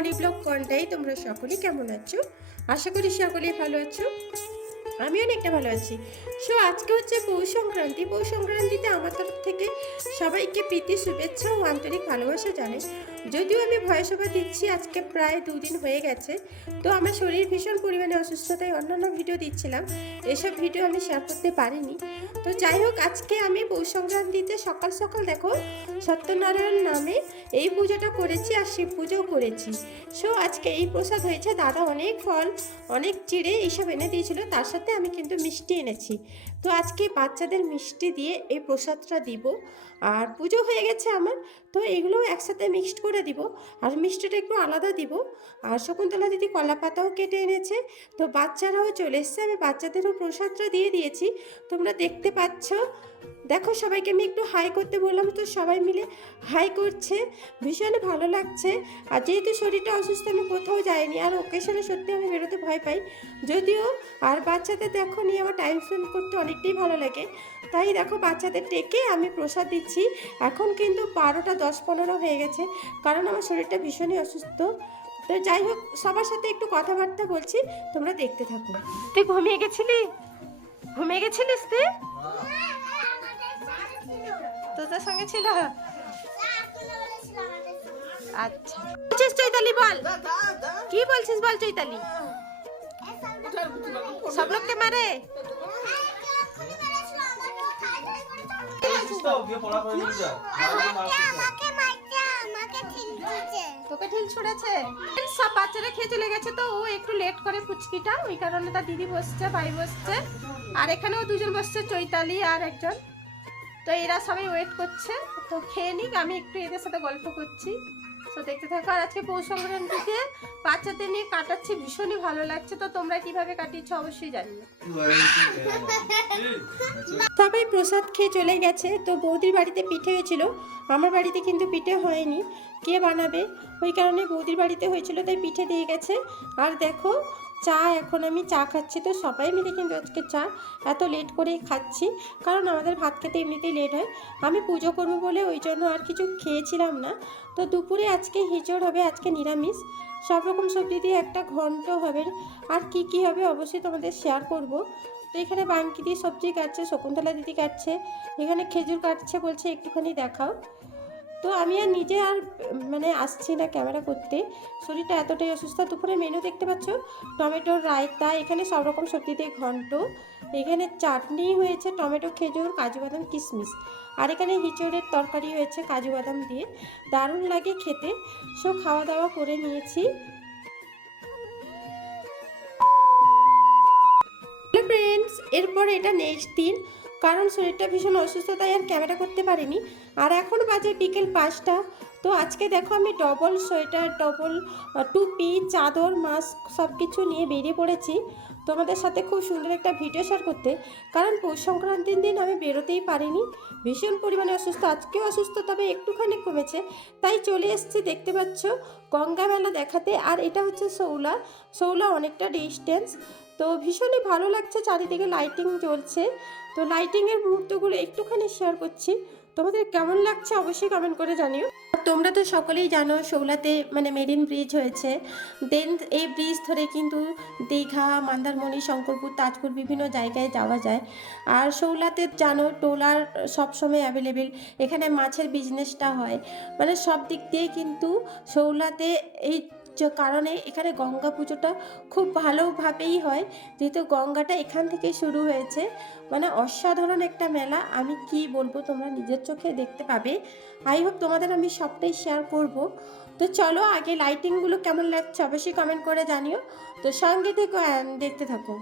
মানি blog Contai তোমরা সকলে কেমন আছো? আশা করি সকলেই ভালো আছো। আমি অনেকটা ভালো আছি। সো আজকে হচ্ছে পৌষ সংক্রান্তি। পৌষ সংক্রান্তিতে আমার তরফ থেকে সবাইকে প্রীতি, শুভেচ্ছা ও আন্তরিক ভালোবাসা জানাই যদিও আমি ভয়েস ওভার দিচ্ছি, আজকে প্রায় দুদিন হয়ে গেছে। তো আমার শরীর ভীষণ পরিমাণে অসুস্থতায় অন্যান্য ভিডিও দিচ্ছিলাম। এসব ভিডিও আমি শেয়ার করতে পারিনি। তো যাই হোক, আজকে আমি পৌষ সংক্রান্তিতে সকাল সকাল দেখো, সত্যনারায়ণ নামে এই পুজোটা করেছি আর শিব পুজোও করেছি। সো আজকে এই প্রসাদ হয়েছে, দাদা অনেক ফল, অনেক চিড়ে এইসব এনে দিয়েছিল, তার সাথে আমি কিন্তু মিষ্টি এনেছি। তো আজকে বাচ্চাদের মিষ্টি দিয়ে এই প্রসাদটা দিব। আর পুজো হয়ে গেছে আমার, তো এগুলো একসাথে মিক্সড করে দিব। আর মিষ্টিটা একটু আলাদা দিব। আর শকুন্তলা দিদি কলা পাতাও কেটে এনেছে। তো বাচ্চারাও চলে এসছে, আমি বাচ্চাদেরও প্রসাদটা দিয়ে দিয়েছি। তোমরা দেখতে পাচ্ছ দেখো সবাইকে আমি একটু হাই করতে বললাম তো সবাই মিলে হাই করছে। ভীষণ ভালো লাগছে। আর যেহেতু শরীরটা অসুস্থ আমি কোথাও যাইনি। আর ওকেশনে সত্যি আমি বেরোতে ভয় পাই। যদিও আর বাচ্চাদের দেখো নিয়ে আমার টাইম স্পেন্ড করতে অনেকটাই ভালো লাগে। তাই দেখো বাচ্চাদের ডেকে আমি প্রসাদ দিচ্ছি। এখন কিন্তু বারোটা দশ পনেরো হয়ে গেছে কারণ আমার শরীরটা ভীষণই অসুস্থ। তো যাই হোক সবার সাথে একটু কথাবার্তা বলছি তোমরা দেখতে থাকো। তুই ঘুমিয়ে গেছিলি? ঘুমিয়ে গেছিলিস তুই? তোদের সঙ্গে ছিল? আচ্ছা। বলছিস চৈতালি বল। কি বলছিস বল চৈতালি? সব লোককে মারে। তোকে ঢিল ছুড়েছে? সব বাচ্চারা খেয়ে চলে গেছে তো ও একটু লেট করে ফুচকিটা ওই কারণে তার দিদি বসছে ভাই বসছে। আর এখানেও দুজন বসছে চৈতালি আর একজন। তো এরা সবাই ওয়েট করছে। তো খেয়ে নিক, আমি একটু এদের সাথে গল্প করছি। তো দেখতে থাকো, আর আজকে পৌষ সংক্রান্তিতে বাচ্চাদের নিয়ে কাটাচ্ছি, ভীষণই ভালো লাগছে। তো তোমরা কীভাবে কাটিয়েছো অবশ্যই জানিও সবাই প্রসাদ খেয়ে চলে গেছে। তো বৌদির বাড়িতে পিঠে হয়েছিল। আমার বাড়িতে কিন্তু পিঠে হয়নি। কে বানাবে? ওই কারণে বৌদির বাড়িতে হয়েছিল, তাই পিঠে দিয়ে গেছে। আর দেখো চা এখন আমি চা খাচ্ছি, তো সবাই মিলে কিন্তু আজকে চা এত লেট করেই খাচ্ছি। কারণ আমাদের ভাত খেতে এমনিতেই লেট হয়। আমি পুজো করব বলে ওই জন্য আর কিছু খেয়েছিলাম না। তো দুপুরে আজকে হিচড় হবে, আজকে নিরামিষ। সব রকম সবজি দিয়ে একটা ঘন্ট হবে। আর কি কি হবে অবশ্যই তোমাদের শেয়ার করব। তো এখানে বাঙ্কি দিয়ে সবজি কাটছে, শকুন্তলা দিদি কাটছে, এখানে খেজুর কাটছে বলছে, একটুখানি দেখাও। তো আমি আর নিজে আর মানে আসছি না ক্যামেরা করতে। শরীরটা এতটাই অসুস্থ দুপুরে মেনু দেখতে পাচ্ছ? টমেটোর রায়তা, এখানে সব রকম সবজি দিয়ে ঘন্ট। এখানে চাটনি হয়েছে টমেটো, খেজুর, কাজু বাদাম, কিশমিশ। আর এখানে হিচড়ের তরকারি হয়েছে কাজু বাদাম দিয়ে। দারুণ লাগে খেতে। সব খাওয়া দাওয়া করে নিয়েছি। ফ্রেন্ডস এরপর এটা নেক্সট দিন। কারণ শরীরটা ভীষণ অসুস্থ, তাই আর ক্যামেরা করতে পারিনি। আর এখন বাজে বিকেল পাঁচটা। তো আজকে দেখো আমি ডবল সোয়েটার ডবল টুপি, চাদর মাস্ক সব কিছু নিয়ে বেরিয়ে পড়েছি। তোমাদের সাথে খুব সুন্দর একটা ভিডিও শেয়ার করতে। কারণ পৌষ সংক্রান্তির দিন আমি বেরোতেই পারিনি। ভীষণ পরিমাণে অসুস্থ, আজকেও অসুস্থ, তবে একটুখানি কমেছে। তাই চলে এসেছি, দেখতে পাচ্ছ, গঙ্গা মেলা দেখাতে। আর এটা হচ্ছে সৌলা। সৌলা অনেকটা ডিস্টেন্স তো ভীষণই ভালো লাগছে, চারিদিকে লাইটিং জ্বলছে। তো লাইটিংয়ের মুহূর্তগুলো একটুখানি শেয়ার করছি। তোমাদের কেমন লাগছে অবশ্যই কমেন্ট করে জানিও। তোমরা তো সকলেই জানো শৌলাতে মানে মেরিন ব্রিজ হয়েছে। দেন এই ব্রিজ ধরে কিন্তু দীঘা, মন্দারমণি, শঙ্করপুর, তাজপুর বিভিন্ন জায়গায় যাওয়া যায়। আর শৌলাতে জানো টোলার সবসময় অ্যাভেলেবেল এখানে মাছের বিজনেসটা হয়। মানে সব দিক দিয়ে কিন্তু শৌলাতে এই কারণে এখানে গঙ্গা পুজোটা খুব ভালোভাবেই হয়। যেহেতু গঙ্গাটা এখান থেকে শুরু হয়েছে মানে অসাধারণ একটা মেলা। আমি কি বলব, তোমরা নিজের চোখে দেখতে পাবে। আই হোপ তোমাদের আমি সবটাই শেয়ার করব। তো চলো আগে লাইটিংগুলো কেমন লাগছে অবশ্যই কমেন্ট করে জানিও। তো সঙ্গে থেকো দেখতে থাকো।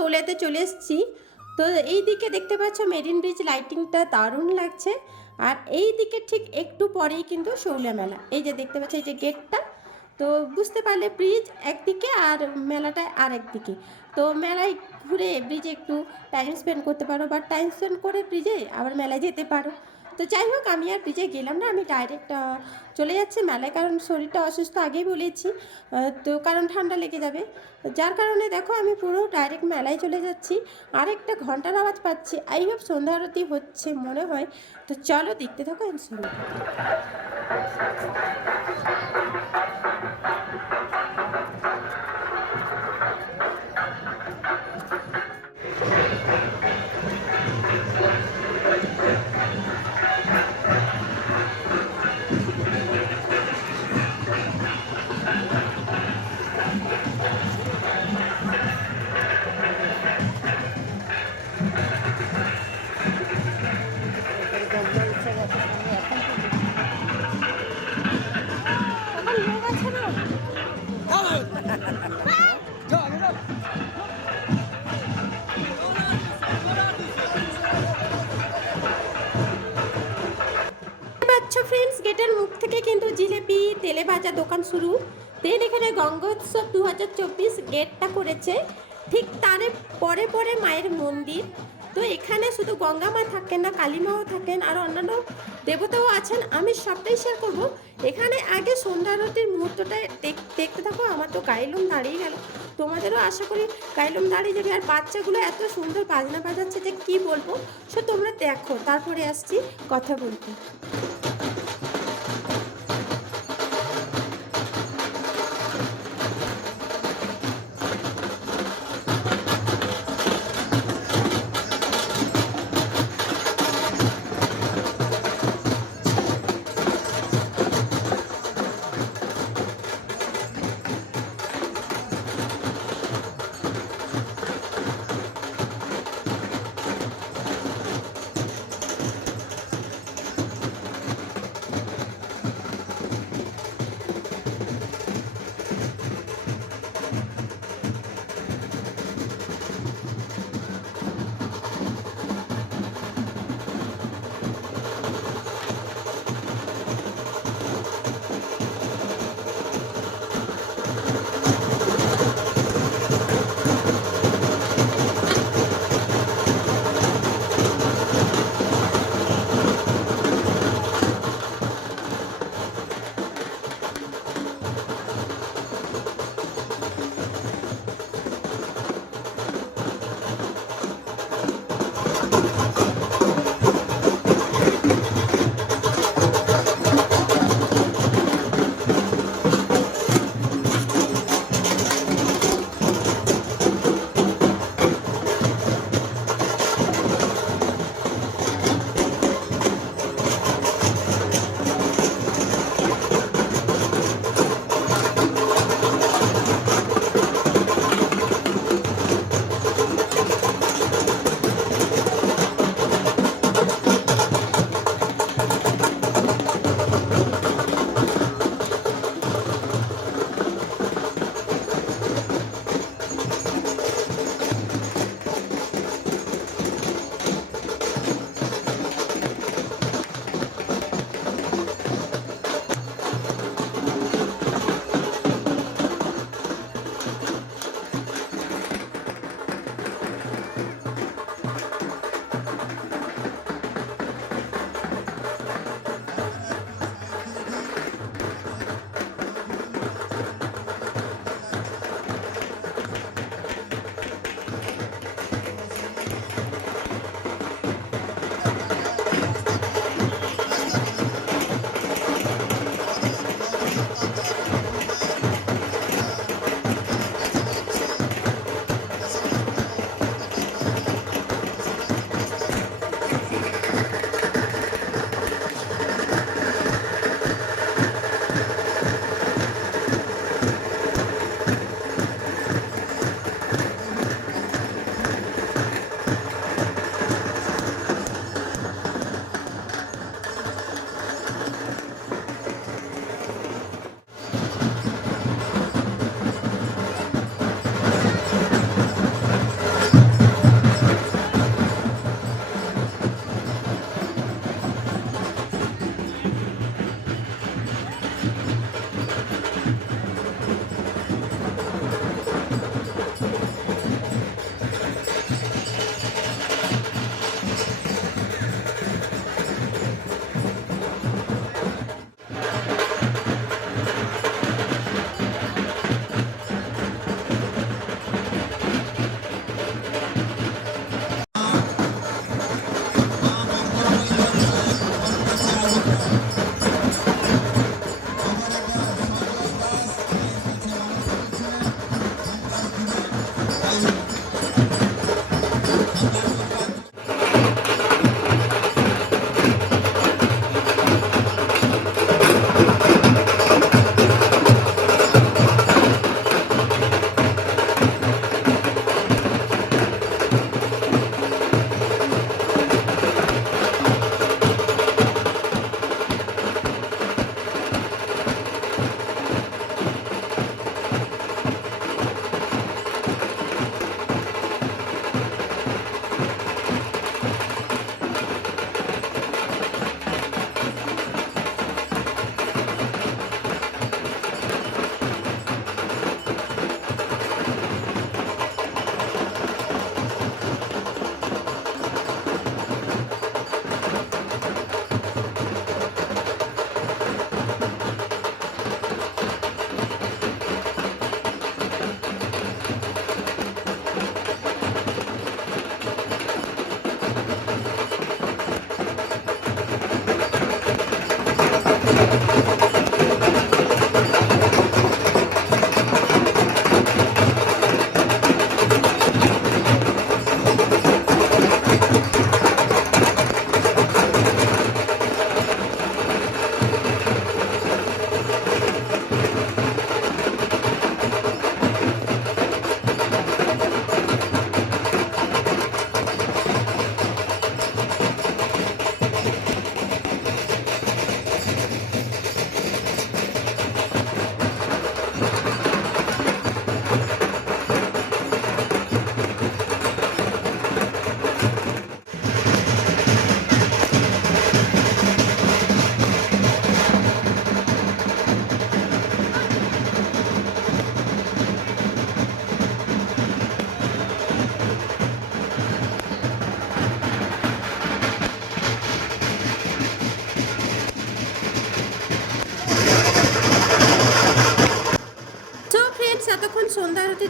সৌলাতে চলে এসেছি। তো এই দিকে দেখতে পাচ্ছ মেরিন ব্রিজ লাইটিংটা দারুণ লাগছে। আর এই দিকে ঠিক একটু পরেই কিন্তু শৌলা মেলা। এই যে দেখতে পাচ্ছ এই যে গেটটা তো বুঝতে পারলে ব্রিজ একদিকে আর মেলাটা আর একদিকে তো মেলায় ঘুরে ব্রিজে একটু টাইম স্পেন্ড করতে পারো বা টাইম স্পেন্ড করে ব্রিজে আবার মেলায় যেতে পারো। তো যাই হোক, আমি আর ব্রিজে গেলাম না, আমি ডাইরেক্ট চলে যাচ্ছি মেলায়। কারণ শরীরটা অসুস্থ আগেই বলেছি তো কারণ ঠান্ডা লেগে যাবে। যার কারণে দেখো, আমি পুরো ডাইরেক্ট মেলায় চলে যাচ্ছি। আরেকটা ঘণ্টার আওয়াজ পাচ্ছি। আই হোপ সন্ধ্যা আরতি হচ্ছে মনে হয়। তো চলো দেখতে থাকো আমি শুরু ভাজা দোকান শুরু। দেন এখানে গঙ্গোৎসব দু হাজার চব্বিশ গেটটা করেছে। ঠিক তারে পরে পরে মায়ের মন্দির। তো এখানে শুধু গঙ্গা মা থাকেন না, কালী মাও থাকেন, আর অন্যান্য দেবতাও আছেন। আমি সবটাই শেয়ার করব। এখানে আগে সন্ধ্যা আরতির মুহূর্তটা দেখতে থাকো। আমার তো গাইলুম দাঁড়িয়ে গেল। তোমাদেরও আশা করি গাইলুম দাঁড়িয়ে যাবে। আর বাচ্চাগুলো এত সুন্দর বাজনা বাজাচ্ছে যে কি বলব? সে তোমরা দেখো, তারপরে আসছি কথা বলতে।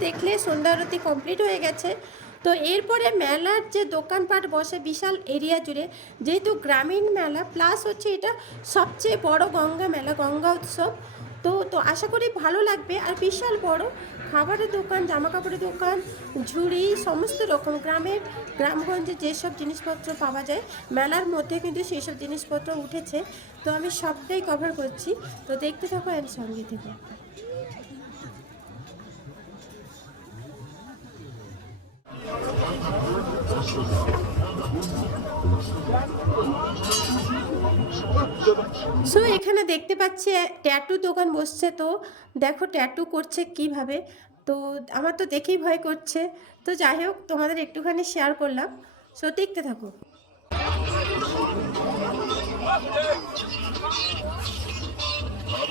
দেখলে সন্ধ্যা আরতি কমপ্লিট হয়ে গেছে। তো এরপরে মেলার যে দোকানপাট বসে বিশাল এরিয়া জুড়ে, যেহেতু গ্রামীণ মেলা প্লাস হচ্ছে এটা সবচেয়ে বড় গঙ্গা মেলা, গঙ্গা উৎসব। তো তো আশা করি ভালো লাগবে। আর বিশাল বড় খাবারের দোকান জামা কাপড়ের দোকান, ঝুড়ি, সমস্ত রকম গ্রামের, গ্রামগঞ্জে যেসব জিনিসপত্র পাওয়া যায়, মেলার মধ্যে কিন্তু সেই সব জিনিসপত্র উঠেছে। তো আমি সবটাই কভার করছি। তো দেখতে থাকো এর সঙ্গে থেকে। সো এখানে দেখতে পাচ্ছি ট্যাটু দোকান বসছে। তো দেখো ট্যাটু করছে কীভাবে? তো আমার তো দেখেই ভয় করছে। তো যাই হোক, তোমাদের একটুখানি শেয়ার করলাম। সো দেখতে থাকো।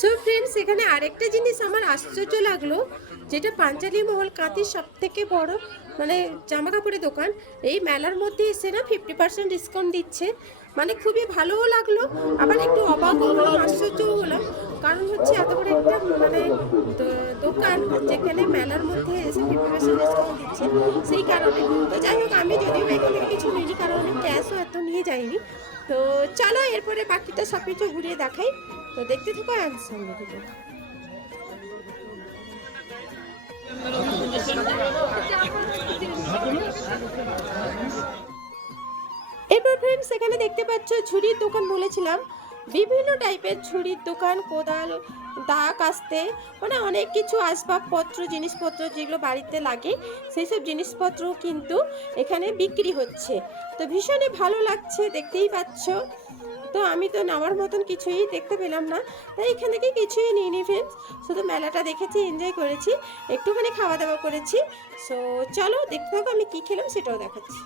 সো ফ্রেন্ডস এখানে আরেকটা জিনিস আমার আশ্চর্য লাগল, যেটা পাঞ্চালি মহল কাঁথির সব থেকে বড় মানে জামা কাপড়ের দোকান, এই মেলার মধ্যে এসে না ফিফটি পার্সেন্ট ডিসকাউন্ট দিচ্ছে। মানে খুবই ভালোও লাগল, আবার একটু অবাকও হলাম, আশ্চর্যও হলাম। কারণ হচ্ছে এত বড় একটা মানে দোকান যেখানে মেলার মধ্যে এসে পার্সেন্ট ডিসকাউন্ট দিচ্ছে, সেই কারণে। তো যাই হোক, আমি যদিও এখান থেকে কিছু নিইনি, কারণ আমি ক্যাশও এত নিয়ে যাইনি। তো চলো, এরপরে বাকিটা সব কিছু ঘুরিয়ে দেখাই। তো দেখতে থাকো অ্যান্ড সঙ্গে থেকে। এরপর ফ্রেন্ডস এখানে দেখতে পাচ্ছ ঝুড়ির দোকান বলেছিলাম। বিভিন্ন টাইপের ঝুড়ির দোকান, কোদাল দা কাস্তে মানে অনেক কিছু আসবাবপত্র, জিনিসপত্র যেগুলো বাড়িতে লাগে সেই সব জিনিসপত্র কিন্তু এখানে বিক্রি হচ্ছে। তো ভীষণই ভালো লাগছে, দেখতেই পাচ্ছ। তো আমি তো নামার মতন কিছুই দেখতে পেলাম না। তাই এখান থেকে কিছুই নিইনি ফ্রেন্ডস শুধু মেলাটা দেখেছি এনজয় করেছি, একটুখানি খাওয়া দাওয়া করেছি। সো চলো দেখতে থাকো, আমি কী খেলাম সেটাও দেখাচ্ছি।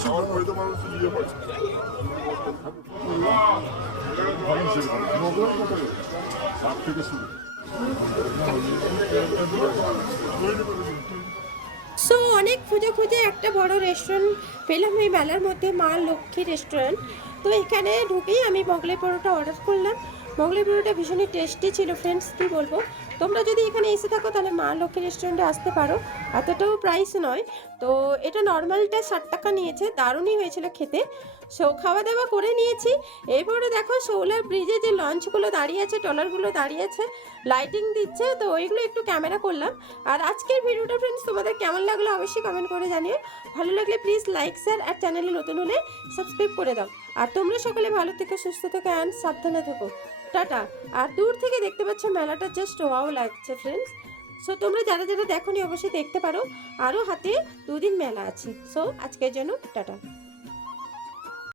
সবার হয়তো মানুষ ইয়ে হয়েছে সো অনেক খুঁজে খুঁজে একটা বড় রেস্টুরেন্ট পেলাম এই মেলার মধ্যে, মা লক্ষ্মী রেস্টুরেন্ট তো এখানে ঢুকেই আমি মোগলাই পরোটা অর্ডার করলাম। মোগলাই পরোটা ভীষণই টেস্টি ছিল ফ্রেন্ডস কী বলব? তোমরা যদি এখানে এসে থাকো, তাহলে মা লক্ষ্মী রেস্টুরেন্টে আসতে পারো। এতটাও প্রাইস নয়। তো এটা নর্মালটা ষাট টাকা নিয়েছে, দারুণই হয়েছিল খেতে। সো খাওয়া দাওয়া করে নিয়েছি। এরপরে দেখো সোলার ব্রিজে যে লঞ্চগুলো দাঁড়িয়ে আছে, ট্রলারগুলো দাঁড়িয়ে আছে লাইটিং দিচ্ছে, তো ওইগুলো একটু ক্যামেরা করলাম। আর আজকের ভিডিওটা ফ্রেন্ডস তোমাদের কেমন লাগল অবশ্যই কমেন্ট করে জানিও। ভালো লাগলে প্লিজ লাইক শেয়ার আর চ্যানেলে নতুন হলে সাবস্ক্রাইব করে দাও। আর তোমরা সকলে ভালো থেকো, সুস্থ থেকো অ্যান্ড সাবধানে থেকো। টাটা। আর দূর থেকে দেখতে পাচ্ছ মেলাটা জাস্ট ওয়াও লাগছে ফ্রেন্ডস সো তোমরা যারা যারা দেখোনি, অবশ্যই দেখতে পারো। আরও হাতে দুদিন মেলা আছে। সো আজকের জন্য টাটা।